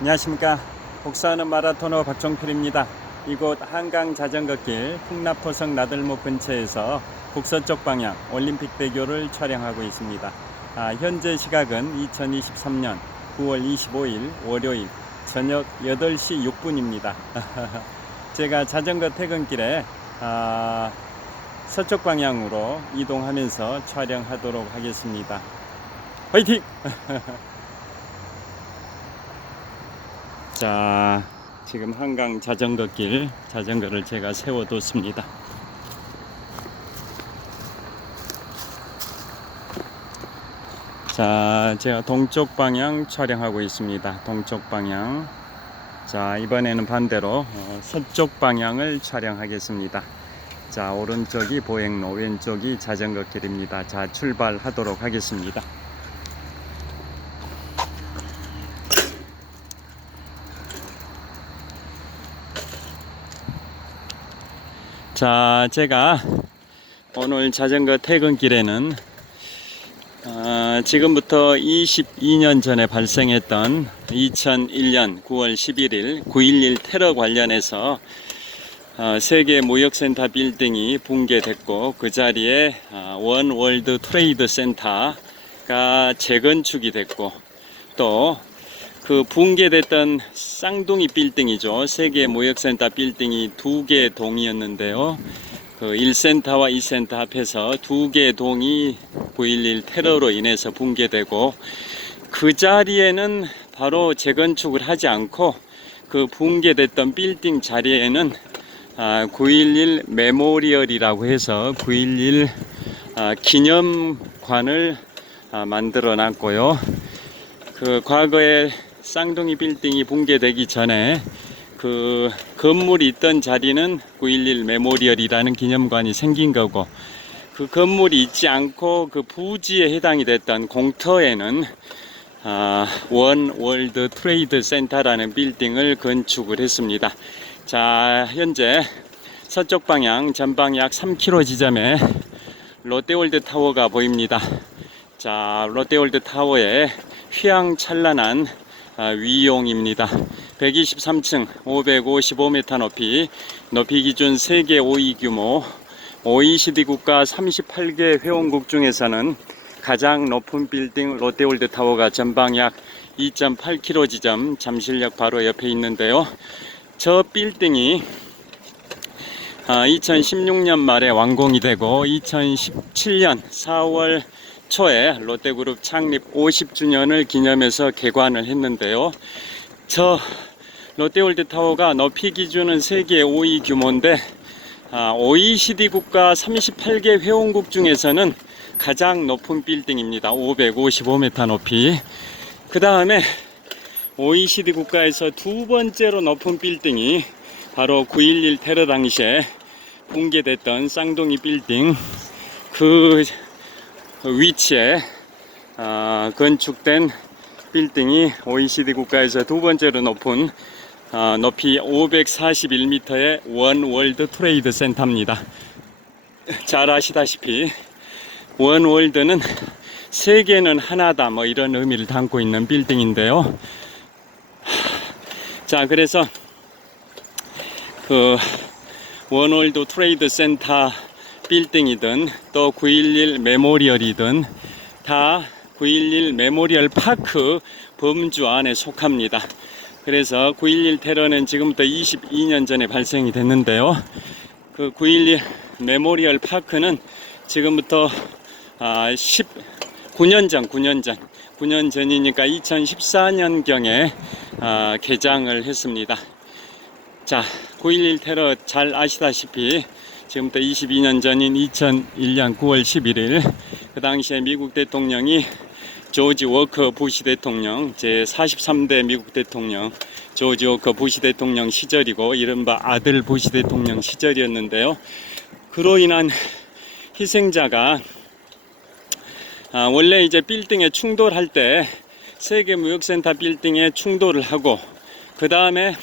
안녕하십니까. 복사하는 마라토너 박종필입니다. 이곳 한강 자전거길 풍납포성 나들목 근처에서 북서쪽 방향 올림픽대교를 촬영하고 있습니다. 현재 시각은 2023년 9월 25일 월요일 저녁 8시 6분입니다. 제가 자전거 퇴근길에 서쪽 방향으로 이동하면서 촬영하도록 하겠습니다. 화이팅! 자, 지금 한강 자전거길 자전거를 제가 세워뒀습니다. 자, 제가 동쪽 방향 촬영하고 있습니다. 동쪽 방향. 자, 이번에는 반대로 서쪽 방향을 촬영하겠습니다. 자, 오른쪽이 보행로, 왼쪽이 자전거길입니다. 자, 출발하도록 하겠습니다. 자, 제가 오늘 자전거 퇴근길에는 지금부터 22년 전에 발생했던 2001년 9월 11일 9.11 테러 관련해서 세계 무역센터 빌딩이 붕괴됐고 그 자리에 원 월드 트레이드 센터가 재건축이 됐고 또 그 붕괴됐던 쌍둥이 빌딩이죠. 세계 무역센터 빌딩이 2개 동이었는데요. 그 1센터와 2센터 합해서 2개 동이 9.11 테러로 인해서 붕괴되고 그 자리에는 바로 재건축을 하지 않고 그 붕괴됐던 빌딩 자리에는 9.11 메모리얼이라고 해서 9.11 기념관을 만들어 놨고요. 그 과거에 쌍둥이 빌딩이 붕괴되기 전에 그 건물이 있던 자리는 9.11 메모리얼이라는 기념관이 생긴 거고 그 건물이 있지 않고 그 부지에 해당이 됐던 공터에는 원 월드 트레이드 센터라는 빌딩을 건축을 했습니다. 자, 현재 서쪽 방향 전방 약 3km 지점에 롯데월드 타워가 보입니다. 자, 롯데월드 타워의 휘황찬란한 위용입니다. 123층 555m 높이 기준 세계 5위 규모 OECD 국가 38개 회원국 중에서는 가장 높은 빌딩 롯데월드 타워가 전방 약 2.8km 지점 잠실역 바로 옆에 있는데요. 저 빌딩이 2016년 말에 완공이 되고 2017년 4월 초에 롯데그룹 창립 50주년을 기념해서 개관을 했는데요. 저 롯데월드 타워가 높이 기준은 세계 5위 규모인데 OECD 국가 38개 회원국 중에서는 가장 높은 빌딩입니다. 555m 높이. 그 다음에 OECD 국가에서 두 번째로 높은 빌딩이 바로 9.11 테러 당시에 붕괴됐던 쌍둥이 빌딩 그 위치에 건축된 빌딩이 OECD 국가에서 두 번째로 높은 높이 541m의 원 월드 트레이드 센터입니다. 잘 아시다시피 원 월드는 세계는 하나다 뭐 이런 의미를 담고 있는 빌딩인데요. 자, 그래서 그 원 월드 트레이드 센터 빌딩이든 또 9.11 메모리얼이든 다 9.11 메모리얼 파크 범주 안에 속합니다. 그래서 9.11 테러는 지금부터 22년 전에 발생이 됐는데요. 그 9.11 메모리얼 파크는 지금부터 9년 전이니까 2014년경에 개장을 했습니다. 자, 9.11 테러 잘 아시다시피 지금부터 22년 전인 2001년 9월 11일 그 당시에 미국 대통령이 조지 워커 부시 대통령 제43대 미국 대통령 조지 워커 부시 대통령 시절이고 이른바 아들 부시 대통령 시절이었는데요. 그로 인한 희생자가 원래 이제 빌딩에 충돌할 때 세계 무역센터 빌딩에 충돌을 하고 그 다음에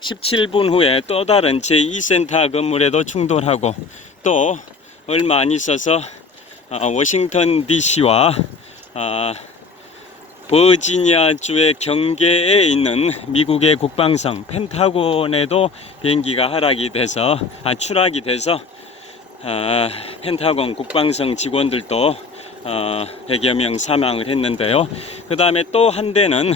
17분 후에 또 다른 제2센터 건물에도 충돌하고 또 얼마 안 있어서 워싱턴 DC와 버지니아주의 경계에 있는 미국의 국방성 펜타곤에도 비행기가 추락이 돼서 펜타곤 국방성 직원들도 100여 명 사망을 했는데요. 그 다음에 또 한 대는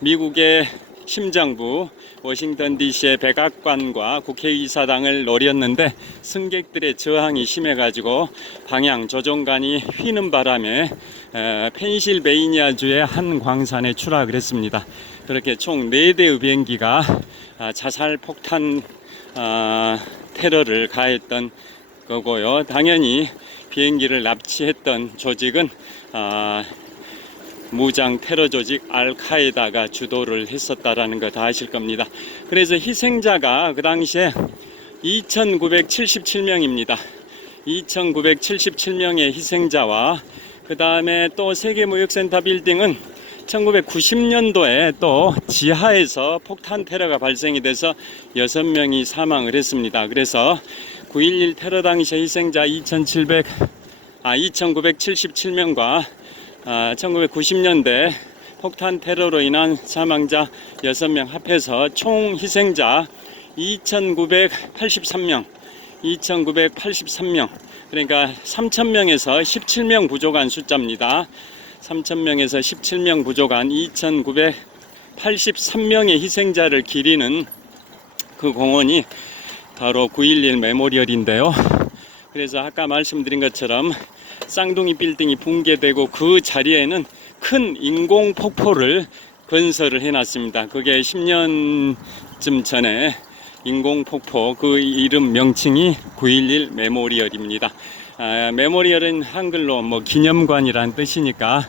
미국의 심정부 워싱턴 DC의 백악관과 국회의사당을 노렸는데 승객들의 저항이 심해가지고 방향 조종관이 휘는 바람에 펜실베이니아주의 한 광산에 추락을 했습니다. 그렇게 총 4대의 비행기가 자살 폭탄 테러를 가했던 거고요. 당연히 비행기를 납치했던 조직은 무장 테러 조직 알카에다가 주도를 했었다라는 거 다 아실 겁니다. 그래서 희생자가 그 당시에 2,977명입니다. 2,977명의 희생자와 그 다음에 또 세계무역센터 빌딩은 1990년도에 또 지하에서 폭탄 테러가 발생이 돼서 6명이 사망을 했습니다. 그래서 9.11 테러 당시 희생자 2,977명과 1990년대 폭탄 테러로 인한 사망자 6명 합해서 총 희생자 2,983명, 그러니까 3,000명에서 17명 부족한 숫자입니다. 3,000명에서 17명 부족한 2,983명의 희생자를 기리는 그 공원이 바로 9.11 메모리얼인데요. 그래서 아까 말씀드린 것처럼 쌍둥이 빌딩이 붕괴되고 그 자리에는 큰 인공 폭포를 건설을 해놨습니다. 그게 10년쯤 전에 인공 폭포, 그 이름 명칭이 9.11 메모리얼입니다. 메모리얼은 한글로 기념관이란 뜻이니까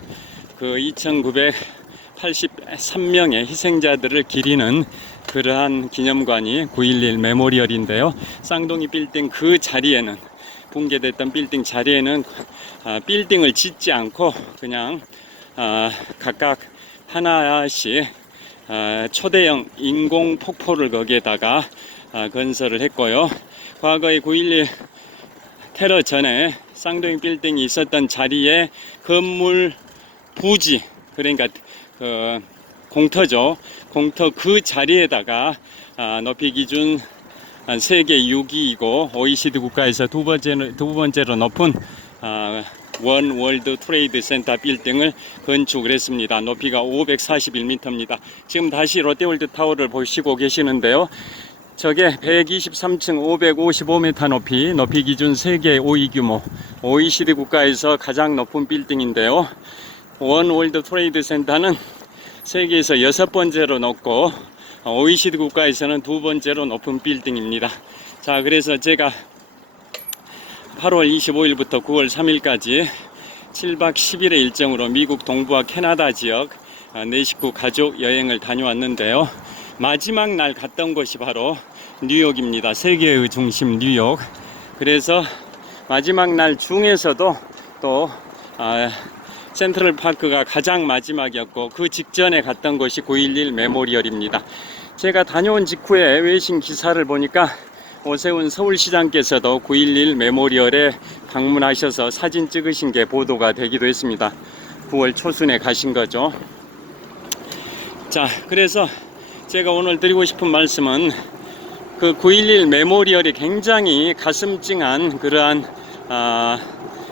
그 2,983명의 희생자들을 기리는 그러한 기념관이 9.11 메모리얼인데요. 쌍둥이 빌딩 그 자리에는, 붕괴됐던 빌딩 자리에는 빌딩을 짓지 않고 그냥 각각 하나씩 초대형 인공 폭포를 거기에다가 건설을 했고요. 과거에 9.11 테러 전에 쌍둥이 빌딩이 있었던 자리에 건물 부지, 그러니까 공터죠. 공터 그 자리에다가 높이 기준 세계 6위이고 OECD 국가에서 두 번째로 높은 원 월드 트레이드 센터 빌딩을 건축을 했습니다. 높이가 541m입니다. 지금 다시 롯데월드 타워를 보시고 계시는데요. 저게 123층 555m 높이 기준 세계 5위 규모 OECD 국가에서 가장 높은 빌딩인데요. 원 월드 트레이드 센터는 세계에서 6번째로 높고 OECD 국가에서는 2번째로 높은 빌딩입니다. 자, 그래서 제가 8월 25일부터 9월 3일까지 7박 10일의 일정으로 미국 동부와 캐나다 지역 내 식구 가족 여행을 다녀왔는데요. 마지막 날 갔던 곳이 바로 뉴욕입니다. 세계의 중심 뉴욕. 그래서 마지막 날 중에서도 또 센트럴 파크가 가장 마지막이었고 그 직전에 갔던 곳이 9.11 메모리얼입니다. 제가 다녀온 직후에 외신 기사를 보니까 오세훈 서울시장께서도 9.11 메모리얼에 방문하셔서 사진 찍으신 게 보도가 되기도 했습니다. 9월 초순에 가신 거죠. 자, 그래서 제가 오늘 드리고 싶은 말씀은 그 9.11 메모리얼이 굉장히 가슴 찡한 그러한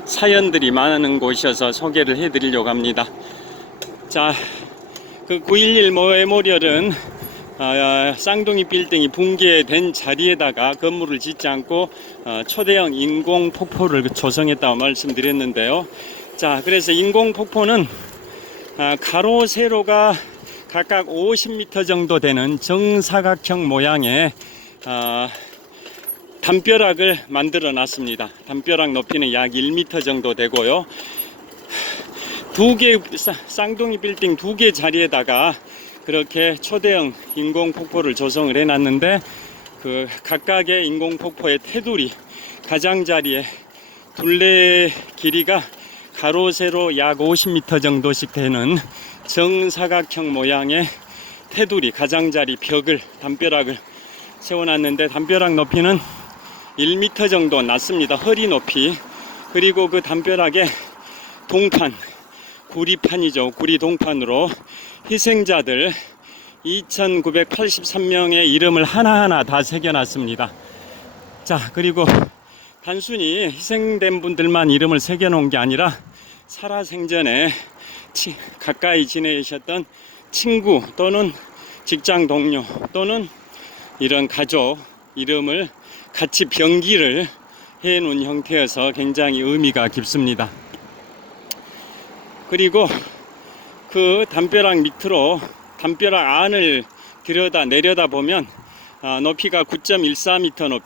사연들이 많은 곳이어서 소개를 해드리려고 합니다. 자, 그 9.11 메모리얼은 쌍둥이 빌딩이 붕괴된 자리에다가 건물을 짓지 않고 초대형 인공 폭포를 조성했다고 말씀드렸는데요. 자, 그래서 인공 폭포는 가로 세로가 각각 50m 정도 되는 정사각형 모양의 담벼락을 만들어 놨습니다. 담벼락 높이는 약 1m 정도 되고요. 쌍둥이 빌딩 2개 자리에다가 그렇게 초대형 인공 폭포를 조성을 해놨는데 그 각각의 인공 폭포의 테두리 가장자리에 둘레 길이가 가로 세로 약 50m 정도씩 되는 정사각형 모양의 테두리 가장자리 벽을 담벼락을 세워놨는데 담벼락 높이는 1m 정도 낮습니다. 허리 높이. 그리고 그 담벼락에 동판 구리판이죠. 구리 동판으로 희생자들 2,983명의 이름을 하나하나 다 새겨놨습니다. 자, 그리고 단순히 희생된 분들만 이름을 새겨놓은 게 아니라 살아생전에 가까이 지내셨던 친구 또는 직장 동료 또는 이런 가족 이름을 같이 병기를 해 놓은 형태여서 굉장히 의미가 깊습니다. 그리고 그 담벼락 밑으로 담벼락 안을 내려다 보면 높이가 9.14m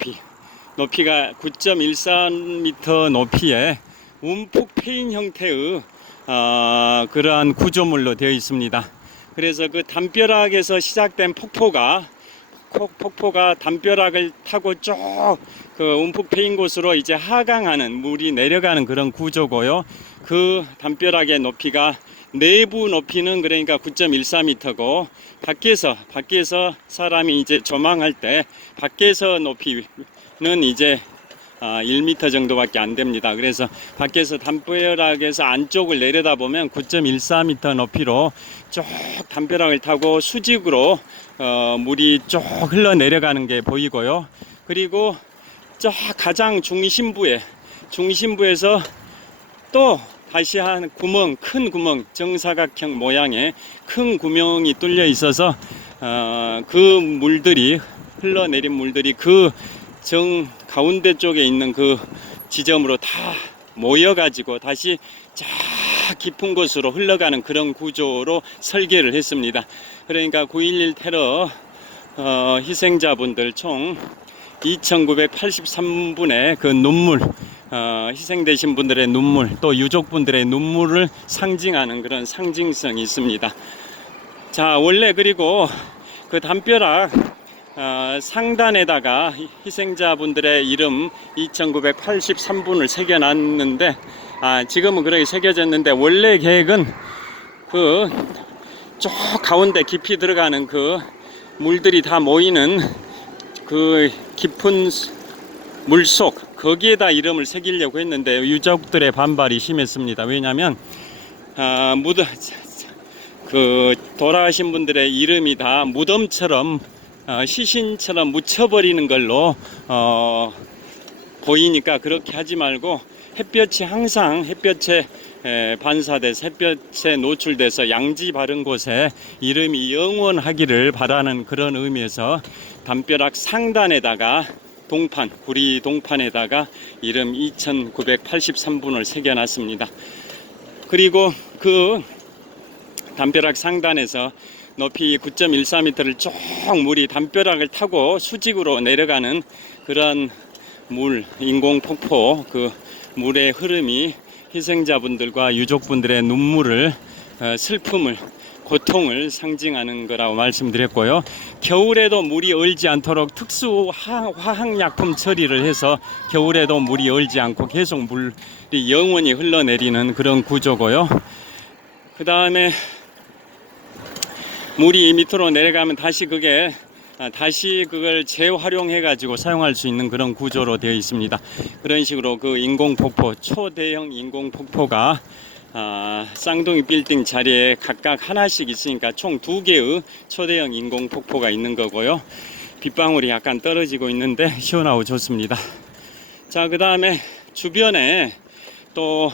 높이가 9.14m 높이에 움푹 패인 형태의 그러한 구조물로 되어 있습니다. 그래서 그 담벼락에서 시작된 폭포가 담벼락을 타고 쭉 그 움푹 패인 곳으로 이제 하강하는 물이 내려가는 그런 구조고요. 그 담벼락의 높이가 내부 높이는 그러니까 9.14m고 밖에서 사람이 이제 조망할 때 밖에서 높이는 이제 1m 정도밖에 안 됩니다. 그래서 밖에서 담벼락에서 안쪽을 내려다보면 9.14m 높이로 쭉 담벼락을 타고 수직으로 물이 쭉 흘러내려가는 게 보이고요. 그리고 저 가장 중심부에서 또 다시 한 큰 구멍, 정사각형 모양의 큰 구멍이 뚫려 있어서 그 물들이 흘러내린 물들이 그 가운데 쪽에 있는 그 지점으로 다 모여가지고 다시 쫙 깊은 곳으로 흘러가는 그런 구조로 설계를 했습니다. 그러니까 9.11 테러 희생자분들 총 2,983분의 그 눈물, 희생되신 분들의 눈물, 또 유족분들의 눈물을 상징하는 그런 상징성이 있습니다. 자, 원래 그리고 그 담벼락 상단에다가 희생자분들의 이름 2,983분을 새겨놨는데 지금은 그렇게 새겨졌는데 원래 계획은 그 쭉 가운데 깊이 들어가는 그 물들이 다 모이는 그 깊은 물속 거기에다 이름을 새기려고 했는데 유족들의 반발이 심했습니다. 왜냐하면 그 돌아가신 분들의 이름이 다 무덤처럼 시신처럼 묻혀버리는 걸로 보이니까 그렇게 하지 말고 햇볕이 항상 햇볕에 반사돼서 햇볕에 노출돼서 양지 바른 곳에 이름이 영원하기를 바라는 그런 의미에서 담벼락 상단에다가 구리 동판에다가 이름 2,983분을 새겨놨습니다. 그리고 그 담벼락 상단에서 높이 9.14m를 쭉 물이 담벼락을 타고 수직으로 내려가는 그런 인공폭포 그 물의 흐름이 희생자분들과 유족분들의 눈물을 슬픔을 고통을 상징하는 거라고 말씀드렸고요. 겨울에도 물이 얼지 않도록 특수 화학약품 처리를 해서 겨울에도 물이 얼지 않고 계속 물이 영원히 흘러내리는 그런 구조고요. 그 다음에 물이 밑으로 내려가면 다시 그걸 재활용해 가지고 사용할 수 있는 그런 구조로 되어 있습니다. 그런 식으로 그 인공폭포, 초대형 인공폭포가 쌍둥이 빌딩 자리에 각각 하나씩 있으니까 총 2개의 초대형 인공폭포가 있는 거고요. 빗방울이 약간 떨어지고 있는데 시원하고 좋습니다. 자, 그 다음에 주변에 또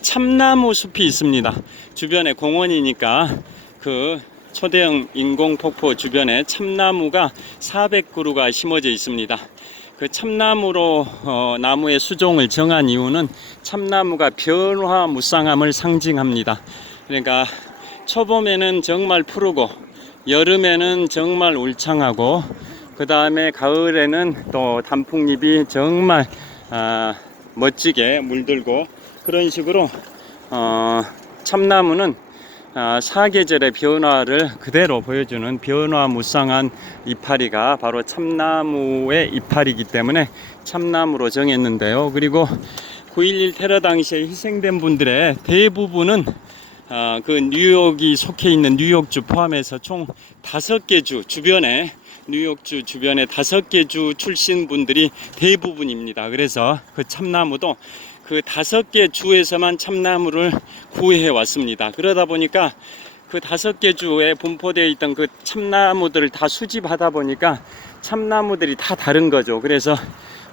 참나무 숲이 있습니다. 주변에 공원이니까 그 초대형 인공폭포 주변에 참나무가 400그루가 심어져 있습니다. 그 참나무로 나무의 수종을 정한 이유는 참나무가 변화무쌍함을 상징합니다. 그러니까 초봄에는 정말 푸르고 여름에는 정말 울창하고 그 다음에 가을에는 또 단풍잎이 정말 멋지게 물들고 그런 식으로 참나무는 사계절의 변화를 그대로 보여주는 변화무쌍한 이파리가 바로 참나무의 이파리이기 때문에 참나무로 정했는데요. 그리고 9.11 테러 당시에 희생된 분들의 대부분은 그 뉴욕이 속해 있는 뉴욕주 포함해서 총 5개 주 주변에 뉴욕주 주변에 5개 주 출신 분들이 대부분입니다. 그래서 그 참나무도 그 5개 주에서만 참나무를 구해 왔습니다. 그러다 보니까 그 5개 주에 분포되어 있던 그 참나무들을 다 수집하다 보니까 참나무들이 다 다른 거죠. 그래서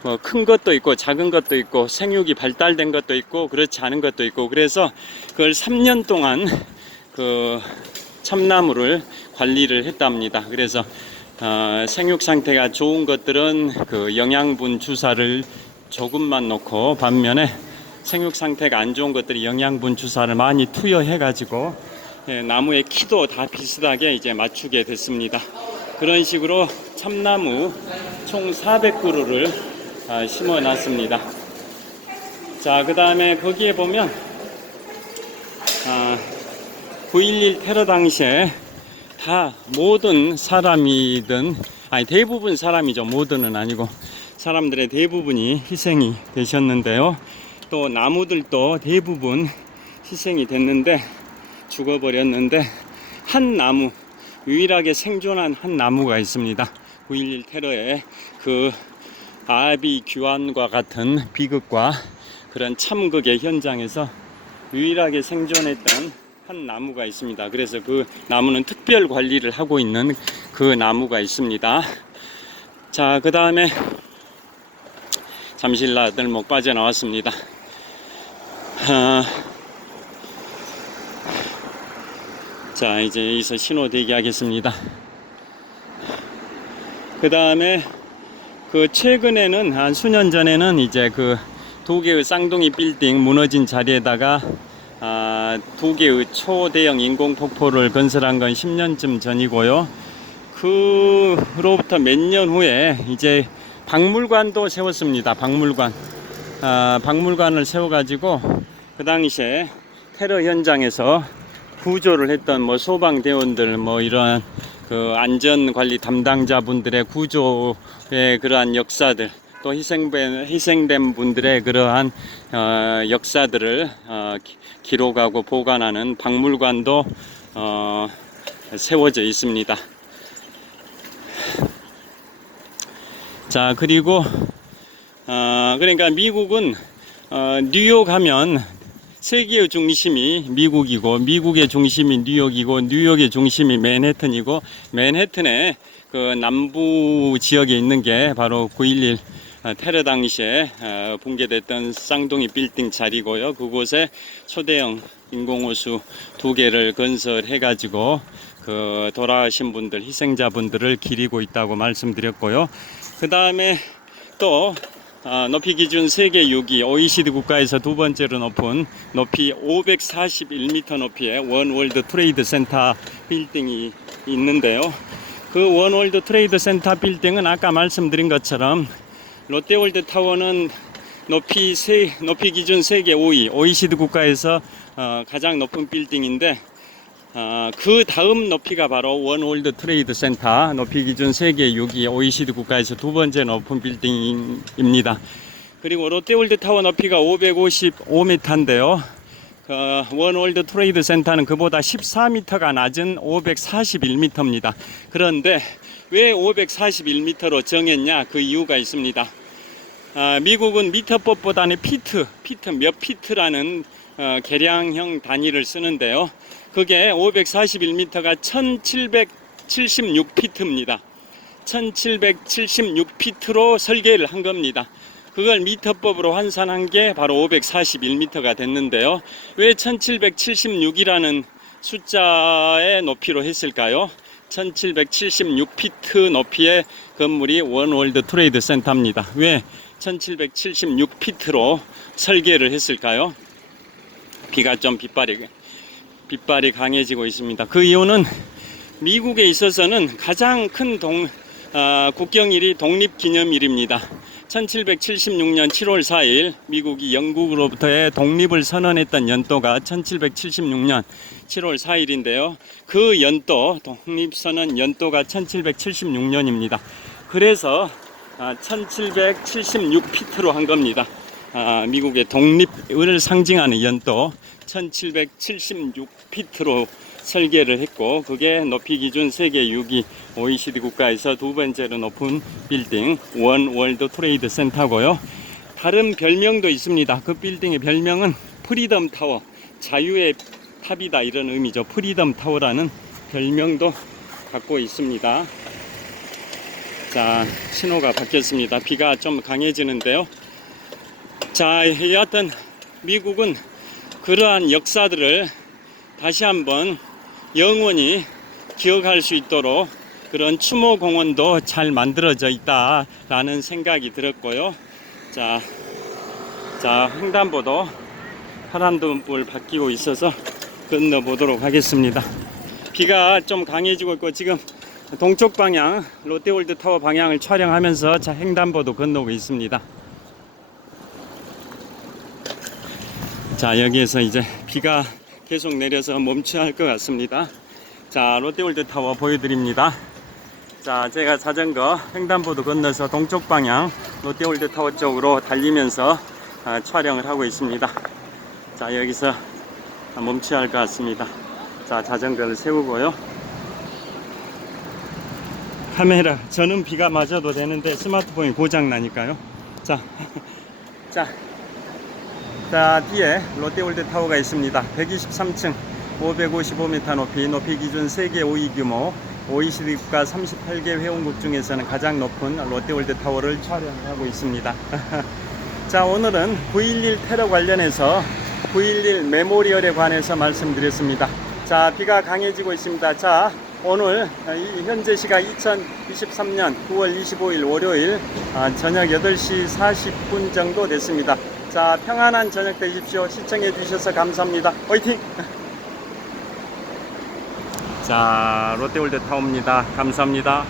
뭐 큰 것도 있고 작은 것도 있고 생육이 발달된 것도 있고 그렇지 않은 것도 있고, 그래서 그걸 3년 동안 그 참나무를 관리를 했답니다. 그래서 생육 상태가 좋은 것들은 그 영양분 주사를 조금만 넣고, 반면에 생육 상태가 안 좋은 것들이 영양분 주사를 많이 투여해 가지고 나무의 키도 다 비슷하게 이제 맞추게 됐습니다. 그런 식으로 참나무 총 400그루를 심어 놨습니다. 자, 그 다음에 거기에 보면 9.11 테러 당시에 다 모든 사람이든, 아니 대부분 사람이죠, 모두는 아니고 사람들의 대부분이 희생이 되셨는데요. 또 나무들도 대부분 희생이 됐는데, 죽어버렸는데, 한 나무, 유일하게 생존한 한 나무가 있습니다. 9.11 테러에 그 아비 규환과 같은 비극과 그런 참극의 현장에서 유일하게 생존했던 한 나무가 있습니다. 그래서 그 나무는 특별 관리를 하고 있는 그 나무가 있습니다. 자, 그 다음에 잠실나들목 빠져나왔습니다. 자, 이제 여기서 신호 대기하겠습니다. 그 다음에 그 최근에는 한 수년 전에는 이제 그 2개의 쌍둥이 빌딩 무너진 자리에다가 2개의 초대형 인공폭포를 건설한 건 10년쯤 전이고요. 그로부터 몇 년 후에 이제 박물관도 세웠습니다. 박물관을 세워가지고 그 당시에 테러 현장에서 구조를 했던 뭐 소방대원들, 뭐 이러한 그 안전관리 담당자분들의 구조의 그러한 역사들, 또 희생된 분들의 그러한 역사들을 기록하고 보관하는 박물관도 세워져 있습니다. 자, 그리고 그러니까 미국은 뉴욕 하면 세계의 중심이 미국이고, 미국의 중심이 뉴욕이고, 뉴욕의 중심이 맨해튼이고, 맨해튼의 그 남부 지역에 있는 게 바로 9.11 테러 당시에 붕괴됐던 쌍둥이 빌딩 자리고요. 그곳에 초대형 인공호수 2개를 건설해 가지고 그 돌아가신 분들, 희생자분들을 기리고 있다고 말씀드렸고요. 그 다음에 또 높이 기준 세계 6위 OECD 국가에서 2번째로 높은 높이 541m 높이의 원월드 트레이드 센터 빌딩이 있는데요. 그 원월드 트레이드 센터 빌딩은 아까 말씀드린 것처럼 롯데월드 타워는 높이 기준 세계 5위 OECD 국가에서 가장 높은 빌딩인데, 그 다음 높이가 바로 원월드 트레이드 센터, 높이 기준 세계 6위 OECD 국가에서 2번째 높은 빌딩입니다. 그리고 롯데월드 타워 높이가 555m인데요. 원월드 트레이드 센터는 그보다 14m가 낮은 541m입니다. 그런데 왜 541m로 정했냐? 그 이유가 있습니다. 미국은 미터법보다는 피트 몇 피트라는 계량형 단위를 쓰는데요. 그게 541m가 1776피트입니다. 1776피트로 설계를 한 겁니다. 그걸 미터법으로 환산한 게 바로 541m가 됐는데요. 왜 1776이라는 숫자의 높이로 했을까요? 1776피트 높이의 건물이 원월드 트레이드 센터입니다. 왜 1776피트로 설계를 했을까요? 비가 좀 빗발이 강해지고 있습니다. 그 이유는 미국에 있어서는 가장 큰 국경일이 독립기념일입니다. 1776년 7월 4일 미국이 영국으로부터의 독립을 선언했던 연도가 1776년 7월 4일인데요. 그 연도, 독립선언 연도가 1776년입니다. 그래서 1776피트로 한 겁니다. 미국의 독립을 상징하는 연도 1776피트로 설계를 했고, 그게 높이 기준 세계 6위 OECD 국가에서 2번째로 높은 빌딩 원월드 트레이드 센터고요. 다른 별명도 있습니다. 그 빌딩의 별명은 프리덤 타워, 자유의 탑이다, 이런 의미죠. 프리덤 타워라는 별명도 갖고 있습니다. 자, 신호가 바뀌었습니다. 비가 좀 강해지는데요. 자, 여하튼 미국은 그러한 역사들을 다시 한번 영원히 기억할 수 있도록 그런 추모 공원도 잘 만들어져 있다라는 생각이 들었고요. 자, 횡단보도 파란불 바뀌고 있어서 건너 보도록 하겠습니다. 비가 좀 강해지고 있고 지금 동쪽 방향 롯데월드 타워 방향을 촬영하면서 자, 횡단보도 건너고 있습니다. 자, 여기에서 이제 비가 계속 내려서 멈춰야 할 것 같습니다. 자, 롯데월드 타워 보여드립니다. 자, 제가 자전거 횡단보도 건너서 동쪽 방향 롯데월드 타워 쪽으로 달리면서 촬영을 하고 있습니다. 자, 여기서 멈춰야 할 것 같습니다. 자, 자전거를 세우고요. 카메라, 저는 비가 맞아도 되는데 스마트폰이 고장 나니까요. 자, 자, 뒤에 롯데월드 타워가 있습니다. 123층 555m 높이 기준 세계 5위 규모 OECD 국가 38개 회원국 중에서는 가장 높은 롯데월드 타워를 촬영하고 있습니다. 자, 오늘은 9.11 테러 관련해서 9.11 메모리얼에 관해서 말씀드렸습니다. 자, 비가 강해지고 있습니다. 자, 오늘 현재 시각 2023년 9월 25일 월요일 저녁 8시 40분 정도 됐습니다. 자, 평안한 저녁 되십시오. 시청해 주셔서 감사합니다. 화이팅! 자, 롯데월드 타워입니다. 감사합니다.